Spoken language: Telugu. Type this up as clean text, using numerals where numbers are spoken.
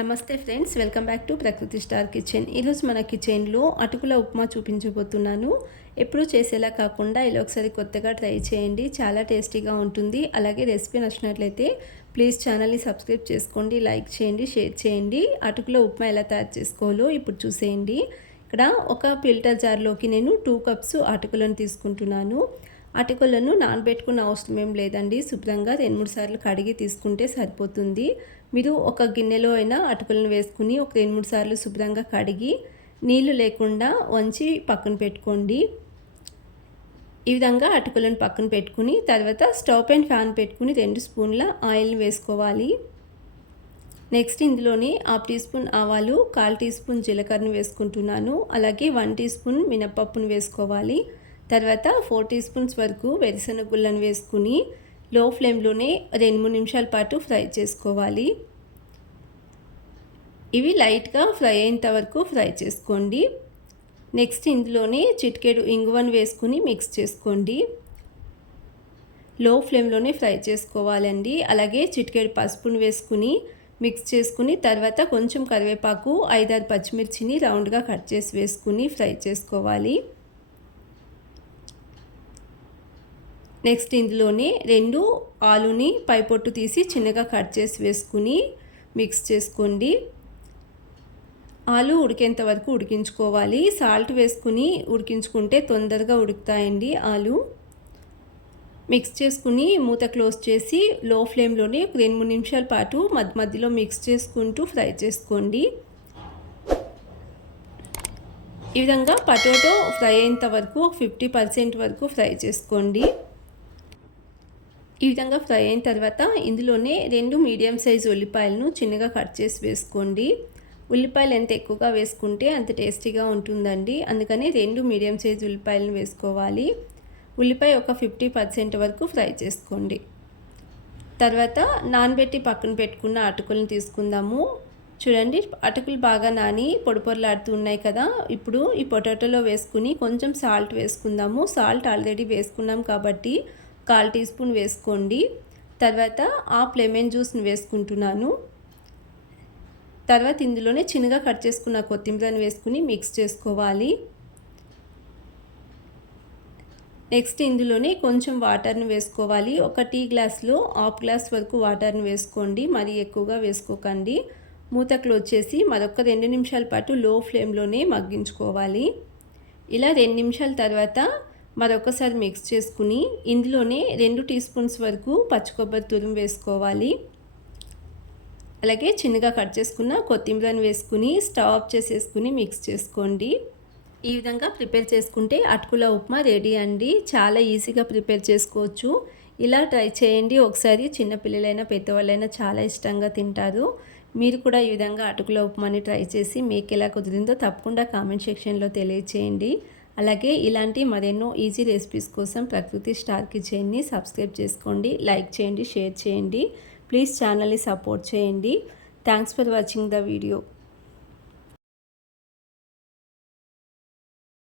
నమస్తే ఫ్రెండ్స్, వెల్కమ్ బ్యాక్ టు ప్రకృతి స్టార్ కిచెన్. ఈరోజు మన కిచెన్లో అటుకుల ఉప్మా చూపించబోతున్నాను. ఎప్పుడూ చేసేలా కాకుండా ఇలా ఒకసారి కొత్తగా ట్రై చేయండి. చాలా టేస్టీగా ఉంటుంది. అలాగే రెసిపీ నచ్చినట్లయితే ప్లీజ్ ఛానల్ని సబ్స్క్రైబ్ చేసుకోండి, లైక్ చేయండి, షేర్ చేయండి. అటుకుల ఉప్మా ఎలా తయారు చేసుకోవాలో ఇప్పుడు చూసేయండి. ఇక్కడ ఒక ఫిల్టర్ జార్లోకి నేను 2 కప్స్ అటుకులను తీసుకుంటున్నాను. అటుకులను నానబెట్టుకున్న అవసరం ఏం లేదండి. శుభ్రంగా 2-3 సార్లు కడిగి తీసుకుంటే సరిపోతుంది. మీరు ఒక గిన్నెలో అయినా అటుకులను వేసుకుని ఒక 2-3 సార్లు శుభ్రంగా కడిగి నీళ్లు లేకుండా వంచి పక్కన పెట్టుకోండి. ఈ విధంగా అటుకులను పక్కన పెట్టుకుని తర్వాత స్టవ్ పైన ఫ్యాన్ పెట్టుకుని 2 స్పూన్ల ఆయిల్ని వేసుకోవాలి. నెక్స్ట్ ఇందులోని 1/2 టీ స్పూన్ ఆవాలు, 1/4 టీ స్పూన్ జీలకర్రను వేసుకుంటున్నాను. అలాగే 1 టీ స్పూన్ మినపప్పును వేసుకోవాలి. తర్వాత 4 టీ స్పూన్స్ వరకు వేరుశనగ గుళ్ళను వేసుకుని లో ఫ్లేమ్లోనే 2-3 నిమిషాల పాటు ఫ్రై చేసుకోవాలి. ఇవి లైట్గా ఫ్రై అయ్యేంత వరకు ఫ్రై చేసుకోండి. నెక్స్ట్ ఇందులోనే చిటికెడు ఇంగువను వేసుకుని మిక్స్ చేసుకోండి. లో ఫ్లేమ్లోనే ఫ్రై చేసుకోవాలండి. అలాగే చిటికెడు పసుపును వేసుకుని మిక్స్ చేసుకుని తర్వాత కొంచెం కరివేపాకు, 5-6 పచ్చిమిర్చిని రౌండ్గా కట్ చేసి వేసుకుని ఫ్రై చేసుకోవాలి. నెక్స్ట్ ఇందులోనే 2 ఆలుని పైపొట్టు తీసి చిన్నగా కట్ చేసి వేసుకుని మిక్స్ చేసుకోండి. ఆలు ఉడికేంత వరకు ఉడికించుకోవాలి. సాల్ట్ వేసుకుని ఉడికించుకుంటే తొందరగా ఉడుకుతాయండి ఆలు. మిక్స్ చేసుకుని మూత క్లోజ్ చేసి లో ఫ్లేమ్లోనే 2-3 నిమిషాల పాటు మధ్యలో మిక్స్ చేసుకుంటూ ఫ్రై చేసుకోండి. ఈ విధంగా పొటాటో ఫ్రై అయ్యేంత వరకు 50% వరకు ఫ్రై చేసుకోండి. ఈ విధంగా ఫ్రై అయిన తర్వాత ఇందులోనే 2 మీడియం సైజు ఉల్లిపాయలను చిన్నగా కట్ చేసి వేసుకోండి. ఉల్లిపాయలు ఎంత ఎక్కువగా వేసుకుంటే అంత టేస్టీగా ఉంటుందండి. అందుకని 2 మీడియం సైజు ఉల్లిపాయలను వేసుకోవాలి. ఉల్లిపాయ ఒక 50% వరకు ఫ్రై చేసుకోండి. తర్వాత నానబెట్టి పక్కన పెట్టుకున్న అటుకులను తీసుకుందాము. చూడండి, అటుకులు బాగా నాని పొడిపొరలాడుతూ ఉన్నాయి కదా. ఇప్పుడు ఈ పొటాటోలో వేసుకుని కొంచెం సాల్ట్ వేసుకుందాము. సాల్ట్ ఆల్రెడీ వేసుకున్నాం కాబట్టి 1/4 టీ స్పూన్ వేసుకోండి. తర్వాత 1/2 లెమన్ జ్యూస్ని వేసుకుంటున్నాను. తర్వాత ఇందులోనే చిన్నగా కట్ చేసుకున్న కొత్తిమీరని వేసుకుని మిక్స్ చేసుకోవాలి. నెక్స్ట్ ఇందులోనే కొంచెం వాటర్ని వేసుకోవాలి. ఒక టీ గ్లాస్లో 1/2 గ్లాస్ వరకు వాటర్ని వేసుకోండి. మరీ ఎక్కువగా వేసుకోకండి. మూత క్లోజ్ చేసి మరొక 2 నిమిషాల పాటు లో ఫ్లేమ్లోనే మగ్గించుకోవాలి. ఇలా 2 నిమిషాల తర్వాత మరొకసారి మిక్స్ చేసుకుని ఇందులోనే 2 టీ స్పూన్స్ వరకు పచ్చి కొబ్బరి తురుము వేసుకోవాలి. అలాగే చిన్నగా కట్ చేసుకున్న కొత్తిమీరని వేసుకుని స్టవ్ ఆఫ్ చేసేసుకుని మిక్స్ చేసుకోండి. ఈ విధంగా ప్రిపేర్ చేసుకుంటే అటుకుల ఉప్మా రెడీ అండి. చాలా ఈజీగా ప్రిపేర్ చేసుకోవచ్చు. ఇలా ట్రై చేయండి ఒకసారి. చిన్నపిల్లలైనా పెద్దవాళ్ళైనా చాలా ఇష్టంగా తింటారు. మీరు కూడా ఈ విధంగా అటుకుల ఉప్మాని ట్రై చేసి మీకు ఎలా కుదిరిందో తప్పకుండా కామెంట్ సెక్షన్లో తెలియచేయండి. అలాగే ఇలాంటి మరెన్నో ఈజీ రెసిపీస్ కోసం ప్రకృతి స్టార్ కిచెన్ని సబ్స్క్రైబ్ చేసుకోండి, లైక్ చేయండి, షేర్ చేయండి. ప్లీజ్ ఛానల్ని సపోర్ట్ చేయండి. Thanks for watching the video.